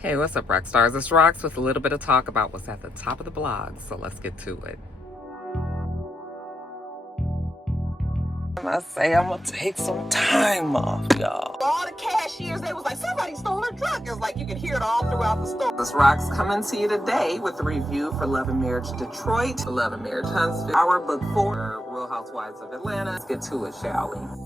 Hey, what's up, Roxstars? It's Rox with a little bit of talk about what's at the top of the blog, so let's get to it. I say I'm gonna take some time off, y'all. All the cashiers, they was like, somebody stole her truck. It was like you could hear it all throughout the store. This Rox coming to you today with a review for Love and Marriage Detroit, Love and Marriage Huntsville, our book 4, Real Housewives of Atlanta. Let's get to it, shall we?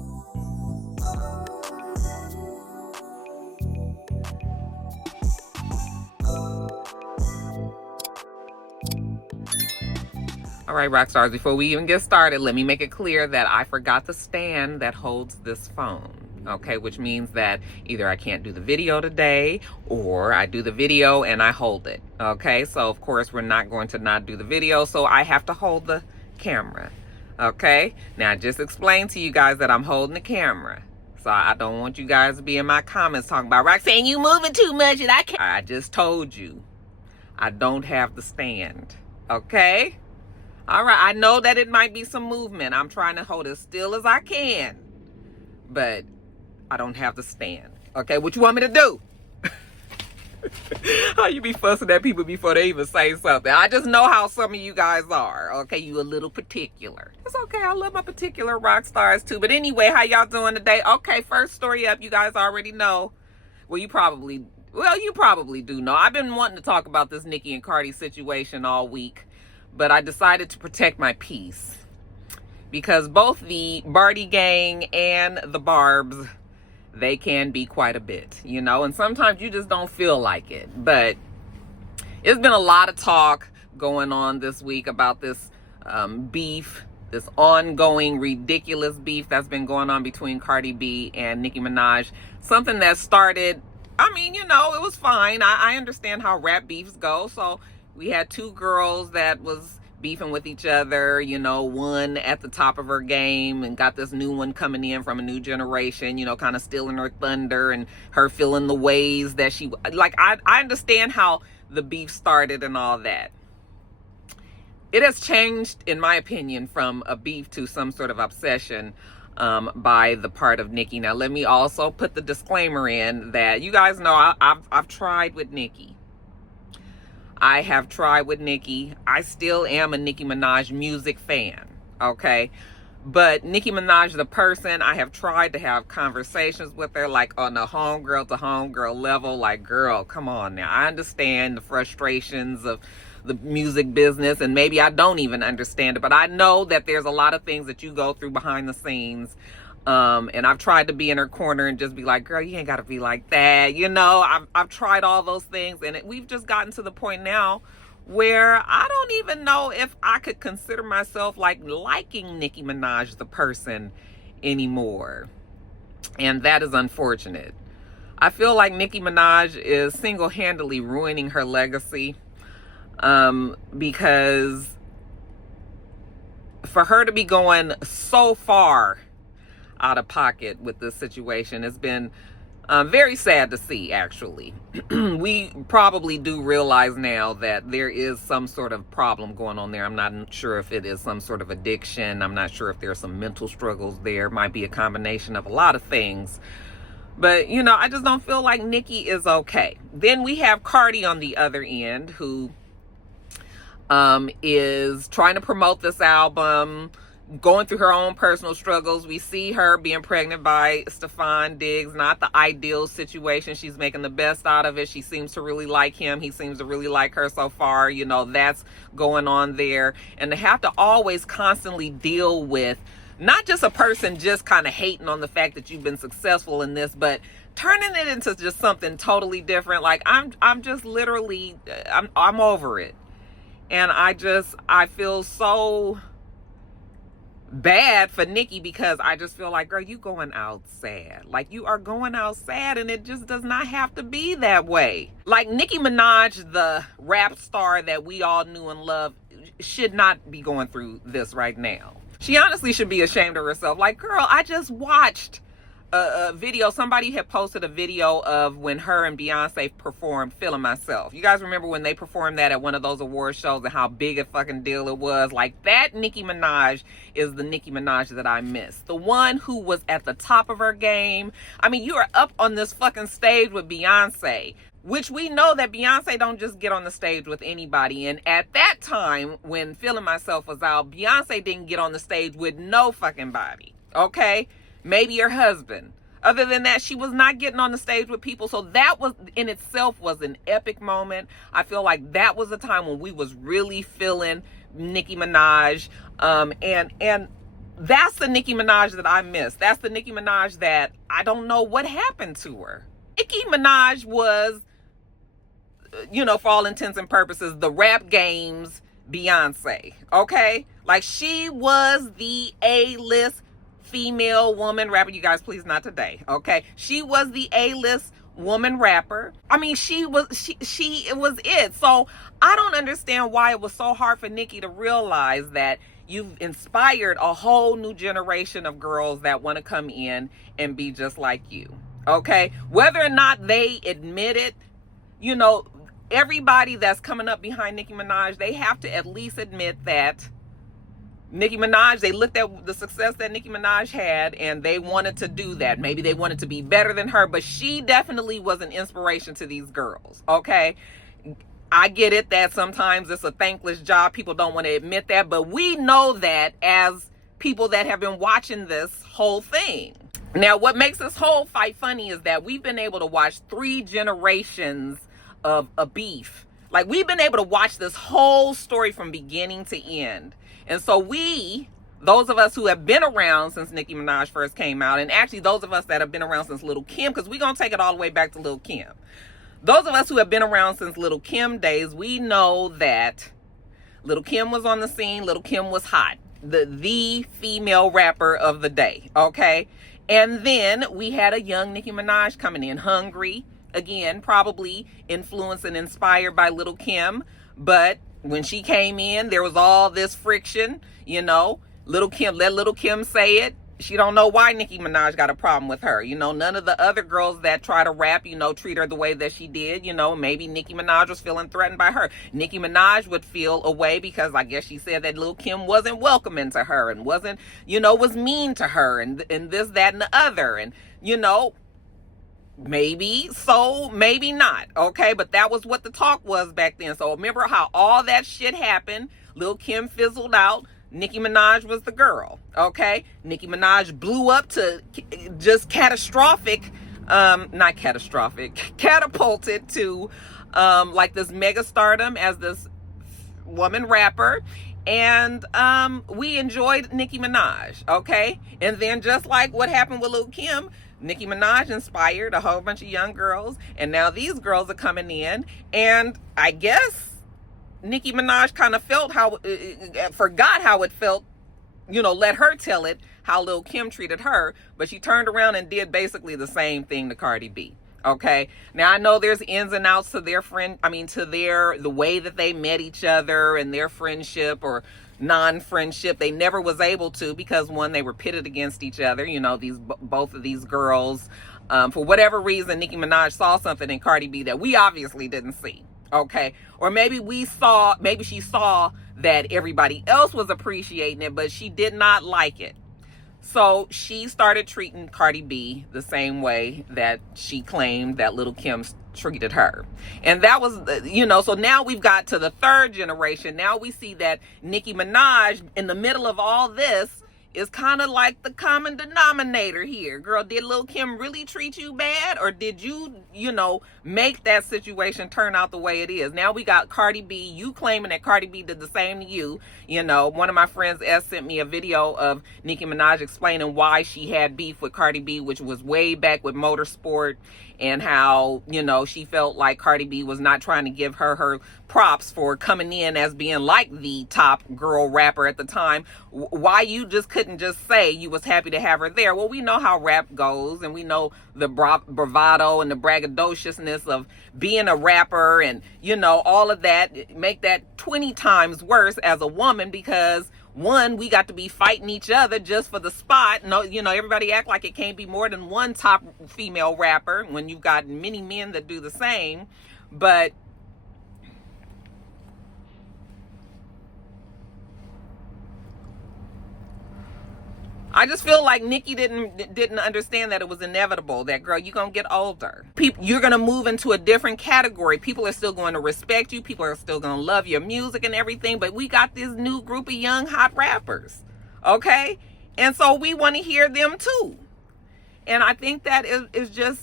All right, Rockstars, before we even get started, let me make it clear that I forgot the stand that holds this phone, okay? Which means that either I can't do the video today or I do the video and I hold it, okay? So, of course, we're not going to not do the video, so I have to hold the camera, okay? Now, I just explained to you guys that I'm holding the camera. So I don't want you guys to be in my comments talking about, Roxanne, you moving too much and I can't. I just told you, I don't have the stand, okay? All right, I know that it might be some movement. I'm trying to hold as still as I can, but I don't have the stand. Okay, what you want me to do? How you be fussing at people before they even say something? I just know how some of you guys are. Okay, you a little particular. It's okay, I love my particular rock stars too. But anyway, how y'all doing today? Okay, first story up, you guys already know. Well, you probably do know. I've been wanting to talk about this Nicki and Cardi situation all week. But I decided to protect my peace because both the Barty gang and the Barbs, they can be quite a bit, you know, and sometimes you just don't feel like it. But it's been a lot of talk going on this week about this beef, this ongoing ridiculous beef that's been going on between Cardi B and Nicki Minaj. Something that started, I mean, you know, it was fine. I understand how rap beefs go, so we had two girls that was beefing with each other, you know, one at the top of her game and got this new one coming in from a new generation, you know, kind of stealing her thunder and her feeling the ways that she, like, I understand how the beef started and all that. It has changed, in my opinion, from a beef to some sort of obsession by the part of Nicki. Now, let me also put the disclaimer in that you guys know I've tried with Nicki. I have tried with Nicki. I still am a Nicki Minaj music fan, okay? But Nicki Minaj, the person, I have tried to have conversations with her, like on the homegirl to homegirl level. Like, girl, come on now. I understand the frustrations of the music business, and maybe I don't even understand it, but I know that there's a lot of things that you go through behind the scenes. And I've tried to be in her corner and just be like, girl, you ain't got to be like that. You know, I've tried all those things, and we've just gotten to the point now where I don't even know if I could consider myself like liking Nicki Minaj, the person, anymore. And that is unfortunate. I feel like Nicki Minaj is single-handedly ruining her legacy, because for her to be going so far out of pocket with this situation, it's been very sad to see, actually. We probably do realize now that there is some sort of problem going on there. I'm not sure if it is some sort of addiction. I'm not sure if there's some mental struggles there. It might be a combination of a lot of things. But, you know, I just don't feel like Nicki is okay. Then we have Cardi on the other end, who is trying to promote this album, going through her own personal struggles. We see her being pregnant by Stefan Diggs, not the ideal situation. She's making the best out of it. She seems to really like him. He seems to really like her so far. You know, that's going on there. And to have to always constantly deal with not just a person just kind of hating on the fact that you've been successful in this, but turning it into just something totally different. Like, I'm just literally, I'm over it. And I feel so bad for Nicki because I just feel like, girl, you going out sad. Like, you are going out sad, and it just does not have to be that way. Like, Nicki Minaj, the rap star that we all knew and loved, should not be going through this right now. She honestly should be ashamed of herself. Like, girl, I just watched a video. Somebody had posted a video of when her and Beyonce performed Feeling Myself. You guys remember when they performed that at one of those award shows and how big a fucking deal it was? Like, that Nicki Minaj is the Nicki Minaj that I miss. The one who was at the top of her game. I mean, you are up on this fucking stage with Beyonce, which we know that Beyonce don't just get on the stage with anybody. And at that time, when Feeling Myself was out, Beyonce didn't get on the stage with no fucking body, okay? Maybe her husband. Other than that, she was not getting on the stage with people. So that was in itself was an epic moment. I feel like that was a time when we was really feeling Nicki Minaj. And that's the Nicki Minaj that I miss. That's the Nicki Minaj that I don't know what happened to her. Nicki Minaj was, you know, for all intents and purposes, the rap game's Beyonce, okay? Like, she was the A-list female woman rapper. You guys, please, not today, okay? She was the A-list woman rapper. I mean, she was it. So I don't understand why it was so hard for Nicki to realize that you've inspired a whole new generation of girls that want to come in and be just like you, okay? Whether or not they admit it, you know, everybody that's coming up behind Nicki Minaj, they have to at least admit that Nicki Minaj, they looked at the success that Nicki Minaj had and they wanted to do that. Maybe they wanted to be better than her, but she definitely was an inspiration to these girls, okay? I get it that sometimes it's a thankless job. People don't want to admit that, but we know that as people that have been watching this whole thing. Now, what makes this whole fight funny is that we've been able to watch 3 generations of a beef. Like, we've been able to watch this whole story from beginning to end. And so those of us who have been around since Nicki Minaj first came out, and actually those of us that have been around since Lil' Kim, because we're going to take it all the way back to Lil' Kim. Those of us who have been around since Lil' Kim days, we know that Lil' Kim was on the scene. Lil' Kim was hot. The female rapper of the day, okay? And then we had a young Nicki Minaj coming in, hungry. Again, probably influenced and inspired by Lil' Kim. But when she came in, there was all this friction, you know. Lil' Kim, let Lil' Kim say it. She don't know why Nicki Minaj got a problem with her. You know, none of the other girls that try to rap, you know, treat her the way that she did. You know, maybe Nicki Minaj was feeling threatened by her. Nicki Minaj would feel a way because I guess she said that Lil' Kim wasn't welcoming to her and wasn't, you know, was mean to her and this, that, and the other. And, you know, maybe so, maybe not, okay? But that was what the talk was back then. So remember how all that shit happened. Lil' Kim fizzled out. Nicki Minaj was the girl, okay? Nicki Minaj blew up to just catastrophic, not catastrophic, catapulted to like this mega stardom as this woman rapper. And we enjoyed Nicki Minaj, okay? And then just like what happened with Lil' Kim, Nicki Minaj inspired a whole bunch of young girls, and now these girls are coming in, and I guess Nicki Minaj kind of forgot how it felt, you know, let her tell it, how Lil' Kim treated her, but she turned around and did basically the same thing to Cardi B, okay? Now, I know there's ins and outs to the way that they met each other and their friendship or non-friendship. They never was able to because, one, they were pitted against each other, you know, both of these girls. For whatever reason, Nicki Minaj saw something in Cardi B that we obviously didn't see. Okay, or maybe she saw that everybody else was appreciating it, but she did not like it. So she started treating Cardi B the same way that she claimed that Lil' Kim treated her. And that was, you know, so now we've got to the 3rd generation. Now we see that Nicki Minaj, in the middle of all this, is kind of like the common denominator here. Girl, did Lil' Kim really treat you bad? Or did you, you know, make that situation turn out the way it is? Now we got Cardi B, you claiming that Cardi B did the same to you. You know, one of my friends, S, sent me a video of Nicki Minaj explaining why she had beef with Cardi B, which was way back with Motorsport, and how, you know, she felt like Cardi B was not trying to give her props for coming in as being like the top girl rapper at the time. Why you just couldn't just say you was happy to have her there? Well, we know how rap goes, and we know the bravado and the braggadociousness of being a rapper, and, you know, all of that. Make that 20 times worse as a woman, because One, we got to be fighting each other just for the spot. No, you know, everybody act like it can't be more than one top female rapper when you've got many men that do the same. But I just feel like Nicki didn't understand that it was inevitable. That, girl, you're gonna get older. You're gonna move into a different category. People are still going to respect you. People are still gonna love your music and everything. But we got this new group of young hot rappers, okay? And so we want to hear them too. And I think that is just.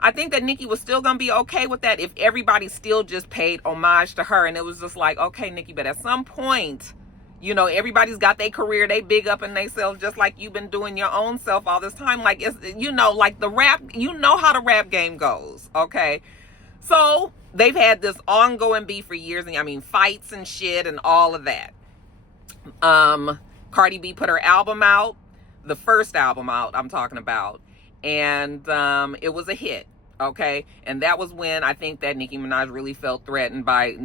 I think that Nicki was still gonna be okay with that if everybody still just paid homage to her. And it was just like, okay, Nicki, but at some point, you know, everybody's got their career, they big up in themselves just like you've been doing your own self all this time. Like, it's, you know, like the rap, you know how the rap game goes, okay? So they've had this ongoing beef for years, and I mean, fights and shit and all of that. Cardi B put her album out, the first album out I'm talking about, and it was a hit. Okay, and that was when I think that Nicki Minaj really felt threatened by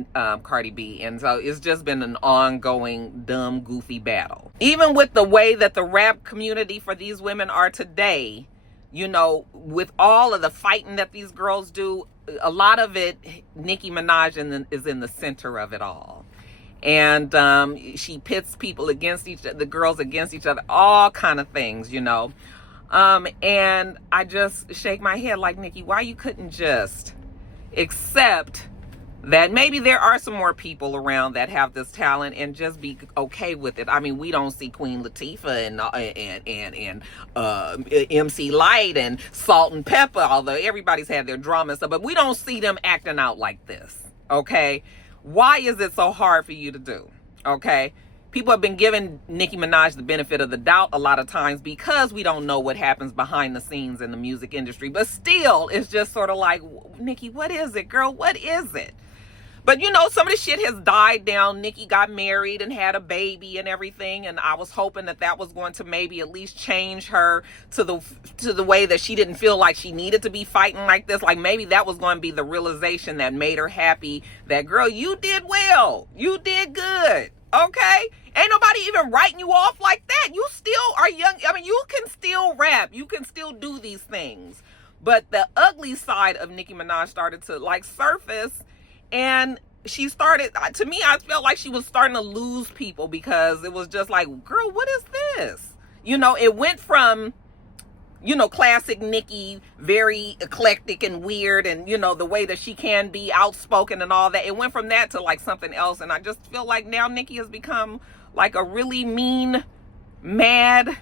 Cardi B, and so it's just been an ongoing dumb, goofy battle. Even with the way that the rap community for these women are today, you know, with all of the fighting that these girls do, a lot of it, Nicki Minaj is in the center of it all. And she pits people against the girls against each other, all kind of things, you know. And I just shake my head like, Nicki, why you couldn't just accept that maybe there are some more people around that have this talent and just be okay with it. I mean, we don't see Queen Latifah and MC Light and Salt and Pepper, although everybody's had their drama and stuff, but we don't see them acting out like this, okay? Why is it so hard for you to do, okay? People have been giving Nicki Minaj the benefit of the doubt a lot of times because we don't know what happens behind the scenes in the music industry. But still, it's just sort of like, Nicki, what is it, girl? What is it? But, you know, some of the shit has died down. Nicki got married and had a baby and everything. And I was hoping that that was going to maybe at least change her to the way that she didn't feel like she needed to be fighting like this. Like maybe that was going to be the realization that made her happy that, girl, you did well. You did good. Okay? Ain't nobody even writing you off like that. You still are young. I mean, you can still rap. You can still do these things. But the ugly side of Nicki Minaj started to like surface, and she started, to me, I felt like she was starting to lose people because it was just like, girl, what is this? You know, it went from, you know, classic Nicki, very eclectic and weird, and, you know, the way that she can be outspoken and all that. It went from that to like something else. And I just feel like now Nicki has become like a really mean, mad,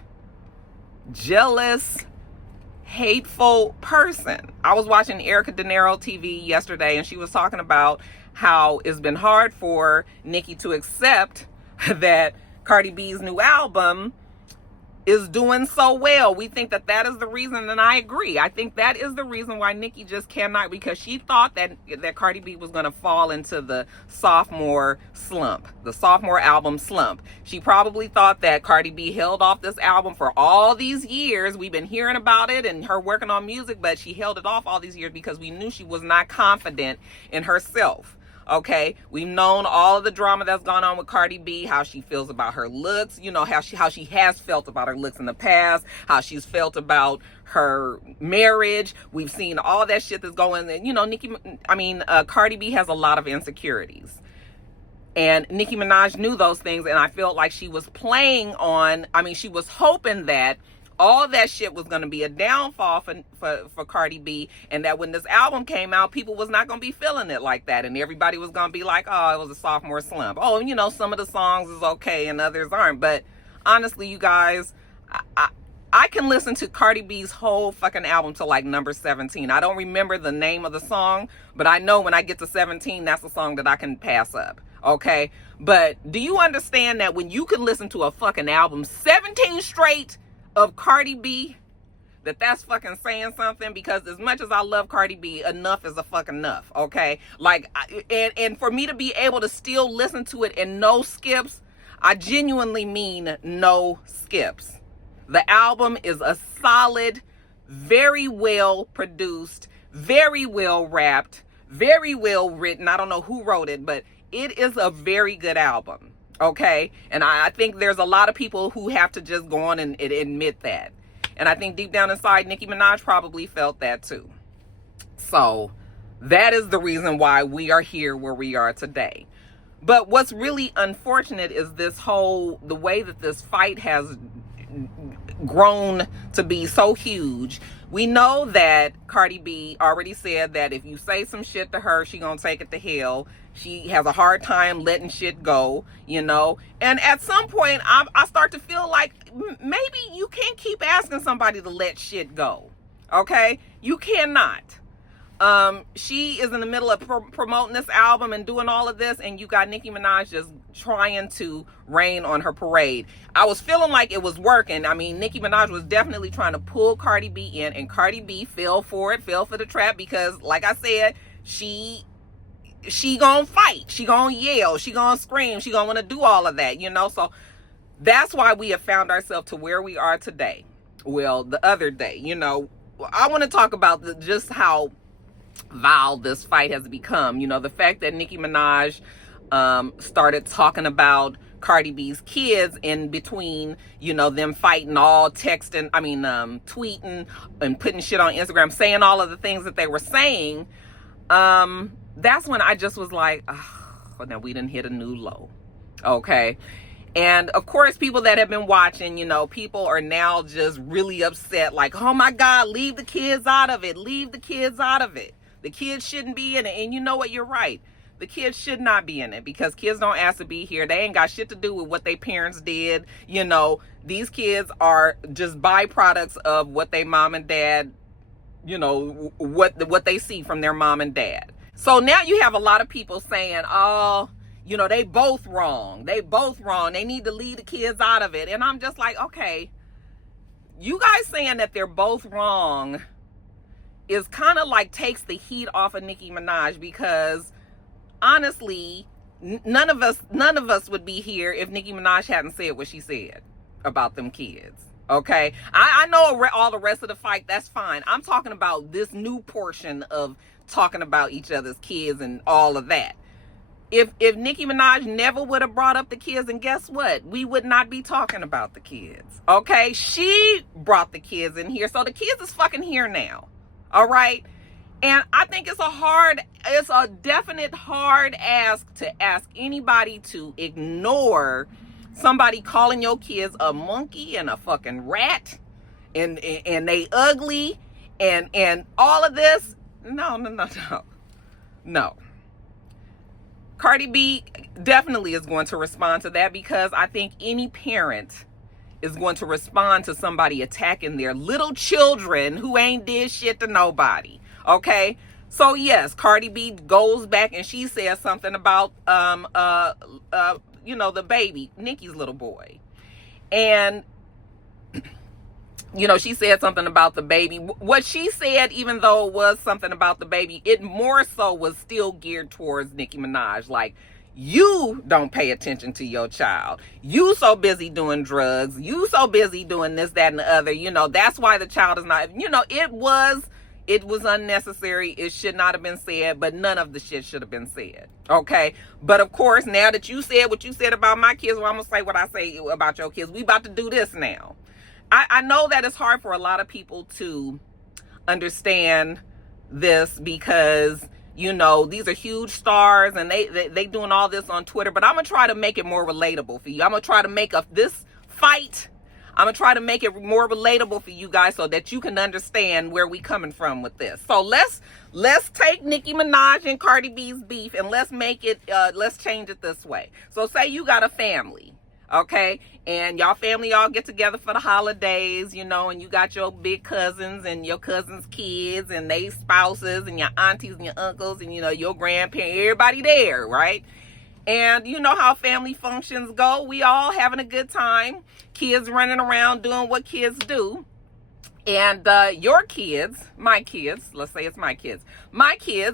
jealous, hateful person. I was watching Erica De Niro TV yesterday, and she was talking about how it's been hard for Nicki to accept that Cardi B's new album is doing so well. We think that that is the reason, and I agree. I think that is the reason why Nicki just cannot, because she thought that Cardi B was going to fall into the sophomore slump, the sophomore album slump. She probably thought that Cardi B held off this album for all these years. We've been hearing about it and her working on music, but she held it off all these years because we knew she was not confident in herself. Okay, we've known all of the drama that's gone on with Cardi B, how she feels about her looks, you know, how she has felt about her looks in the past, how she's felt about her marriage. We've seen all that shit that's going on. You know, Cardi B has a lot of insecurities. And Nicki Minaj knew those things, and I felt like she was playing on, she was hoping that all that shit was going to be a downfall for Cardi B, and that when this album came out, people was not going to be feeling it like that, and everybody was going to be like, oh, it was a sophomore slump. Oh, you know, some of the songs is okay and others aren't. But honestly, you guys, I can listen to Cardi B's whole fucking album to like number 17. I don't remember the name of the song, but I know when I get to 17, that's a song that I can pass up. Okay? But do you understand that when you can listen to a fucking album 17 straight of Cardi B, that's fucking saying something? Because as much as I love Cardi B, enough is a fucking enough, okay? Like, and for me to be able to still listen to it and no skips, I genuinely mean no skips. The album is a solid, very well produced, very well rapped, very well written. I don't know who wrote it, but it is a very good album. Okay? And I think there's a lot of people who have to just go on and admit that. And I think deep down inside, Nicki Minaj probably felt that too. So that is the reason why we are here where we are today. But what's really unfortunate is the way that this fight has grown to be so huge. We know that Cardi B already said that if you say some shit to her, she gonna take it to hell. She has a hard time letting shit go, you know. And at some point, I start to feel like maybe you can't keep asking somebody to let shit go. Okay? You cannot. She is in the middle of promoting this album and doing all of this, and you got Nicki Minaj just trying to rain on her parade. I was feeling like it was working. I mean, Nicki Minaj was definitely trying to pull Cardi B in, and Cardi B fell for the trap, because like I said, she gonna fight, she gonna yell, she gonna scream, she gonna want to do all of that, you know. So that's why we have found ourselves to where we are today. Well, the other day, you know, I want to talk about just how vile this fight has become. You know, the fact that Nicki Minaj started talking about Cardi B's kids in between, you know, them fighting, all texting, tweeting and putting shit on Instagram, saying all of the things that they were saying. That's when I just was like, oh, now we done hit a new low. Okay. And of course, people that have been watching, you know, people are now just really upset. Like, oh my God, leave the kids out of it. Leave the kids out of it. The kids shouldn't be in it. And you know what? You're right. The kids should not be in it, because kids don't ask to be here. They ain't got shit to do with what their parents did. You know, these kids are just byproducts of what their mom and dad, you know, what they see from their mom and dad. So now you have a lot of people saying, oh, you know, they both wrong. They both wrong. They need to leave the kids out of it. And I'm just like, okay, you guys saying that they're both wrong is kind of like takes the heat off of Nicki Minaj, because honestly, none of us would be here if Nicki Minaj hadn't said what she said about them kids. Okay, I know all the rest of the fight, that's fine. I'm talking about this new portion of talking about each other's kids and all of that. If Nicki Minaj never would have brought up the kids, and guess what? We would not be talking about the kids. Okay, she brought the kids in here, so the kids is fucking here now. All right. And I think it's a definite hard ask to ask anybody to ignore somebody calling your kids a monkey and a fucking rat and they ugly and all of this. No. Cardi B definitely is going to respond to that, because I think any parent is going to respond to somebody attacking their little children who ain't did shit to nobody. Okay? So yes, Cardi B goes back and she says something about you know, the baby, Nicki's little boy. And you know, she said something about the baby. What she said, even though it was something about the baby, it more so was still geared towards Nicki Minaj. Like, you don't pay attention to your child. You so busy doing drugs. You so busy doing this, that, and the other. You know, that's why the child is not, you know, it was unnecessary. It should not have been said, but none of the shit should have been said. Okay. But of course, now that you said what you said about my kids, well, I'm going to say what I say about your kids. We about to do this now. I know that it's hard for a lot of people to understand this, because, you know, these are huge stars and they doing all this on Twitter, but I'm going to try to make it more relatable for you. I'm going to try to make this fight, I'm going to try to make it more relatable for you guys so that you can understand where we coming from with this. So let's take Nicki Minaj and Cardi B's beef and let's make it, let's change it this way. So say you got a family. Okay, and y'all family all get together for the holidays, you know, and you got your big cousins and your cousins' kids and they spouses and your aunties and your uncles and, you know, your grandparents, everybody there, right? And you know how family functions go. We all having a good time, kids running around doing what kids do. And your kids, my kids, let's say it's my kids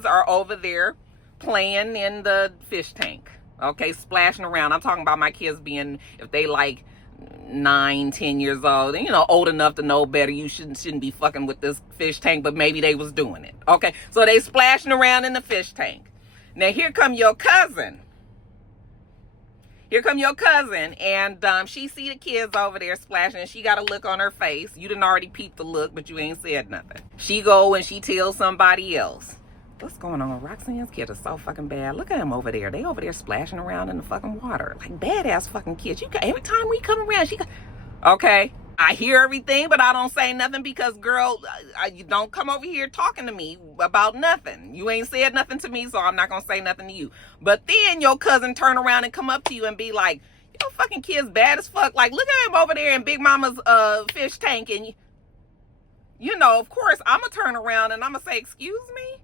are over there playing in the fish tank. Okay, splashing around. I'm talking about my kids being, if they like 9, 10 years old, and, you know, old enough to know better. You shouldn't be fucking with this fish tank, but maybe they was doing it. Okay, so they splashing around in the fish tank. Now here come your cousin. Here come your cousin, and she see the kids over there splashing, and she got a look on her face. You done already peeped the look, but you ain't said nothing. She go and she tells somebody else. What's going on? Roxanne's kid is so fucking bad. Look at them over there. They over there splashing around in the fucking water. Like badass fucking kids. Every time we come around, okay. I hear everything, but I don't say nothing because, girl, you don't come over here talking to me about nothing. You ain't said nothing to me, so I'm not going to say nothing to you. But then your cousin turn around and come up to you and be like, your fucking kid's bad as fuck. Like, look at him over there in Big Mama's fish tank. And, you know, of course, I'm going to turn around and I'm going to say, excuse me?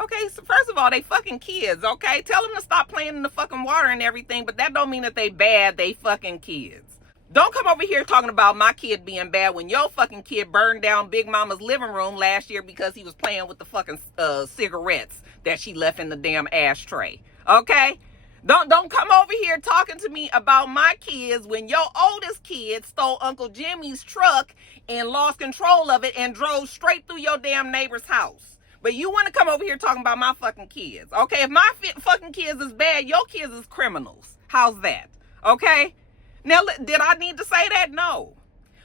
Okay, so first of all, they fucking kids, okay? Tell them to stop playing in the fucking water and everything, but that don't mean that they bad. They fucking kids. Don't come over here talking about my kid being bad when your fucking kid burned down Big Mama's living room last year because he was playing with the fucking cigarettes that she left in the damn ashtray. Okay? Don't come over here talking to me about my kids when your oldest kid stole Uncle Jimmy's truck and lost control of it and drove straight through your damn neighbor's house. But you want to come over here talking about my fucking kids. Okay? If my fucking kids is bad, your kids is criminals. How's that? Okay? Now, did I need to say that? No.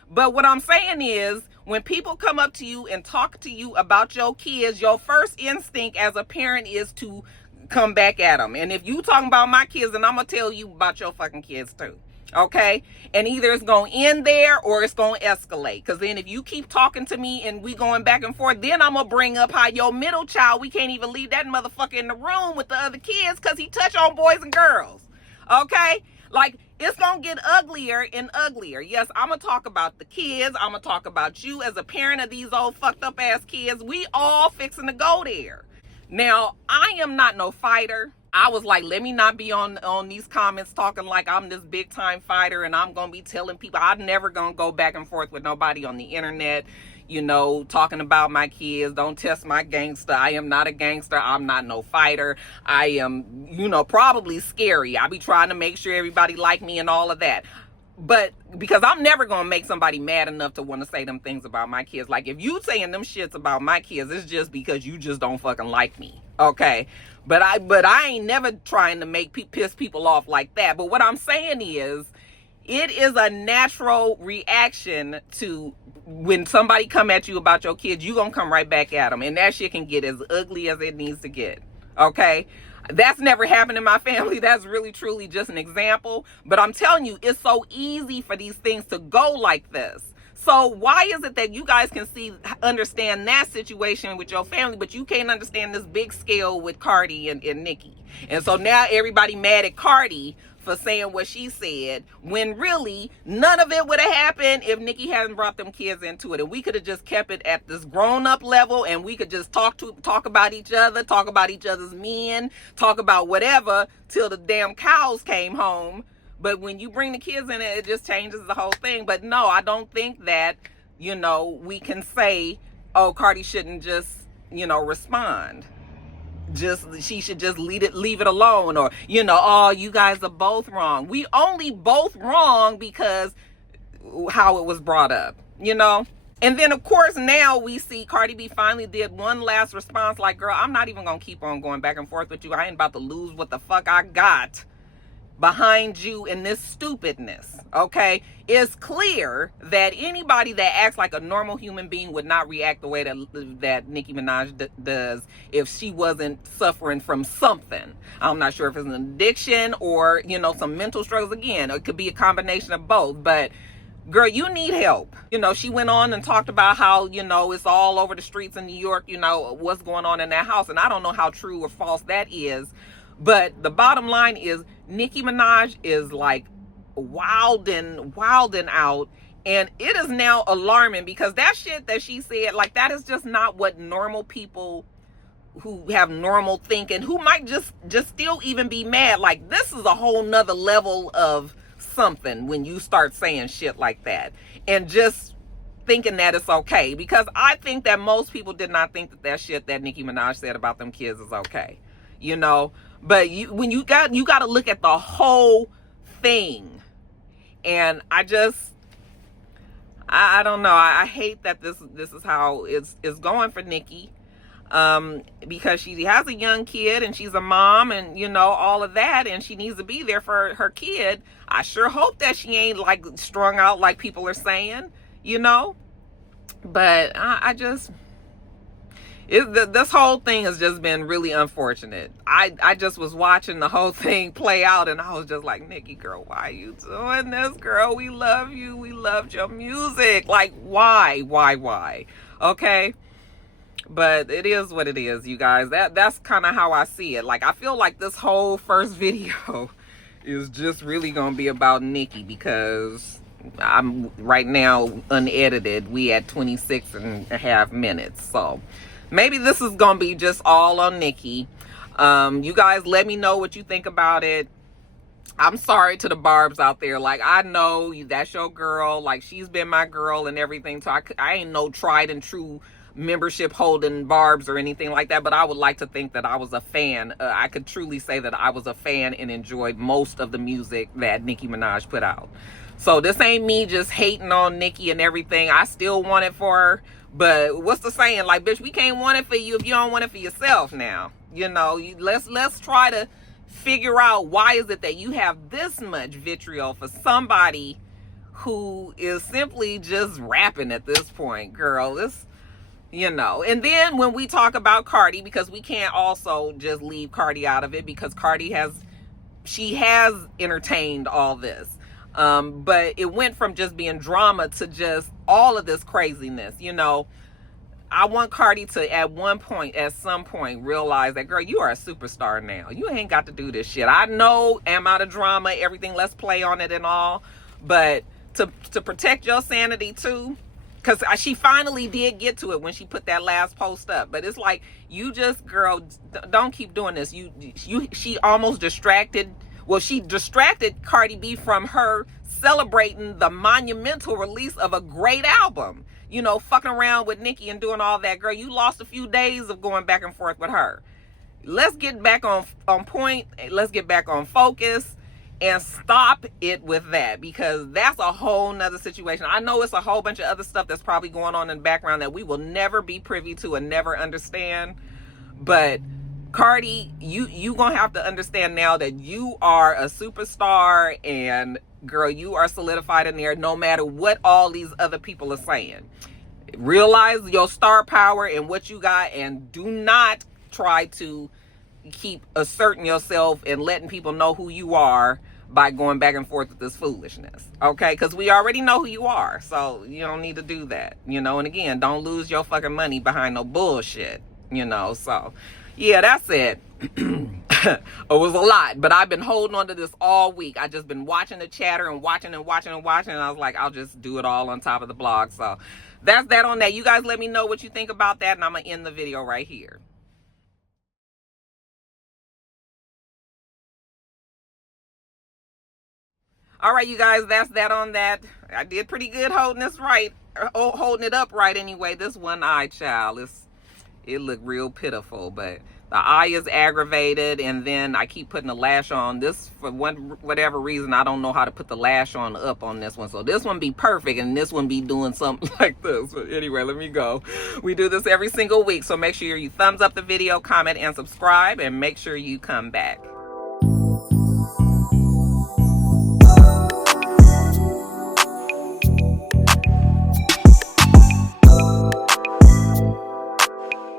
But what I'm saying is, when people come up to you and talk to you about your kids, your first instinct as a parent is to come back at them. And if you talking about my kids, then I'm going to tell you about your fucking kids too. Okay? And either it's going to end there or it's going to escalate. Because then if you keep talking to me and we going back and forth, then I'm going to bring up how your middle child, we can't even leave that motherfucker in the room with the other kids because he touch on boys and girls. Okay? Like, it's going to get uglier and uglier. Yes, I'm going to talk about the kids. I'm going to talk about you as a parent of these old fucked up ass kids. We all fixing to go there. Now, I am not no fighter. I was like, let me not be on these comments talking like I'm this big time fighter and I'm going to be telling people I'm never going to go back and forth with nobody on the internet, you know, talking about my kids. Don't test my gangster. I am not a gangster. I'm not no fighter. I am, you know, probably scary. I be trying to make sure everybody like me and all of that. But because I'm never going to make somebody mad enough to want to say them things about my kids. Like if you saying them shits about my kids, it's just because you just don't fucking like me. Okay. But I ain't never trying to piss people off like that. But what I'm saying is, it is a natural reaction to when somebody come at you about your kids, you gonna come right back at them. And that shit can get as ugly as it needs to get. Okay? That's never happened in my family. That's really, truly just an example. But I'm telling you, it's so easy for these things to go like this. So why is it that you guys can understand that situation with your family, but you can't understand this big scale with Cardi and Nicki? And so now everybody mad at Cardi for saying what she said, when really none of it would have happened if Nicki hadn't brought them kids into it. And we could have just kept it at this grown-up level, and we could just talk about each other, talk about each other's men, talk about whatever till the damn cows came home. But when you bring the kids in, it just changes the whole thing. But no, I don't think that, you know, we can say, oh, Cardi shouldn't just, you know, respond. She should just leave it alone. Or, you know, oh, you guys are both wrong. We only both wrong because how it was brought up, you know? And then, of course, now we see Cardi B finally did one last response like, girl, I'm not even going to keep on going back and forth with you. I ain't about to lose what the fuck I got behind you in this stupidness. Okay? It's clear that anybody that acts like a normal human being would not react the way that Nicki Minaj does if she wasn't suffering from something. I'm not sure if it's an addiction or, you know, some mental struggles. Again, it could be a combination of both, but girl, you need help. You know, she went on and talked about how, you know, it's all over the streets in New York, you know, what's going on in that house. And I don't know how true or false that is. But the bottom line is Nicki Minaj is like wilding out. And it is now alarming because that shit that she said, like, that is just not what normal people who have normal thinking, who might just still even be mad. Like, this is a whole nother level of something when you start saying shit like that and just thinking that it's okay. Because I think that most people did not think that shit that Nicki Minaj said about them kids is okay, you know. But you got to look at the whole thing. And I don't know. I hate that this is how it's going for Nicki. because she has a young kid and she's a mom and, you know, all of that, and she needs to be there for her kid. I sure hope that she ain't like strung out like people are saying, you know. But I just... this whole thing has just been really unfortunate. I just was watching the whole thing play out, and I was just like, Nicki, girl, why are you doing this, girl? We love you. We loved your music. Like, why? Okay? But it is what it is, you guys. That's kind of how I see it. Like, I feel like this whole first video is just really going to be about Nicki, because I'm right now unedited. We at 26.5 minutes. So maybe this is gonna be just all on Nicki. You guys let me know what you think about it. I'm sorry to the Barbs out there. Like, I know that's your girl. Like, she's been my girl and everything. So I ain't no tried and true membership holding Barbs or anything like that. But I would like to think that I was a fan. I could truly say that I was a fan and enjoyed most of the music that Nicki Minaj put out. So this ain't me just hating on Nicki and everything. I still want it for her. But what's the saying? Like, bitch, we can't want it for you if you don't want it for yourself now. You know, let's try to figure out why is it that you have this much vitriol for somebody who is simply just rapping at this point, girl. This, you know. And then when we talk about Cardi, because we can't also just leave Cardi out of it, because Cardi has entertained all this. But it went from just being drama to just all of this craziness, you know. I want Cardi to at some point realize that, girl, you are a superstar now. You ain't got to do this shit. I know, am out of drama, everything, let's play on it and all, but to protect your sanity too, because she finally did get to it when she put that last post up. But it's like, you just, girl, don't keep doing this. She almost distracted. Well, she distracted Cardi B from her celebrating the monumental release of a great album. You know, fucking around with Nicki and doing all that. Girl, you lost a few days of going back and forth with her. Let's get back on point. Let's get back on focus and stop it with that, because that's a whole nother situation. I know it's a whole bunch of other stuff that's probably going on in the background that we will never be privy to and never understand. But Cardi, you gonna have to understand now that you are a superstar, and girl, you are solidified in there no matter what all these other people are saying. Realize your star power and what you got, and do not try to keep asserting yourself and letting people know who you are by going back and forth with this foolishness, okay? Because we already know who you are, so you don't need to do that, you know. And again, don't lose your fucking money behind no bullshit, you know. So yeah, that's it. It was a lot, but I've been holding on to this all week. I just been watching the chatter and watching, and I was like, I'll just do it all on top of the blog. So that's that on that. You guys let me know what you think about that, and I'm gonna end the video right here. All right, you guys, that's that on that. I did pretty good holding it up right anyway. This one eye, child, it looked real pitiful, but the eye is aggravated, and then I keep putting the lash on. This, for whatever reason, I don't know how to put the lash on up on this one. So this one be perfect, and this one be doing something like this. But anyway, let me go. We do this every single week, so make sure you thumbs up the video, comment, and subscribe, and make sure you come back.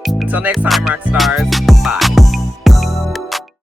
Until next time, rock stars.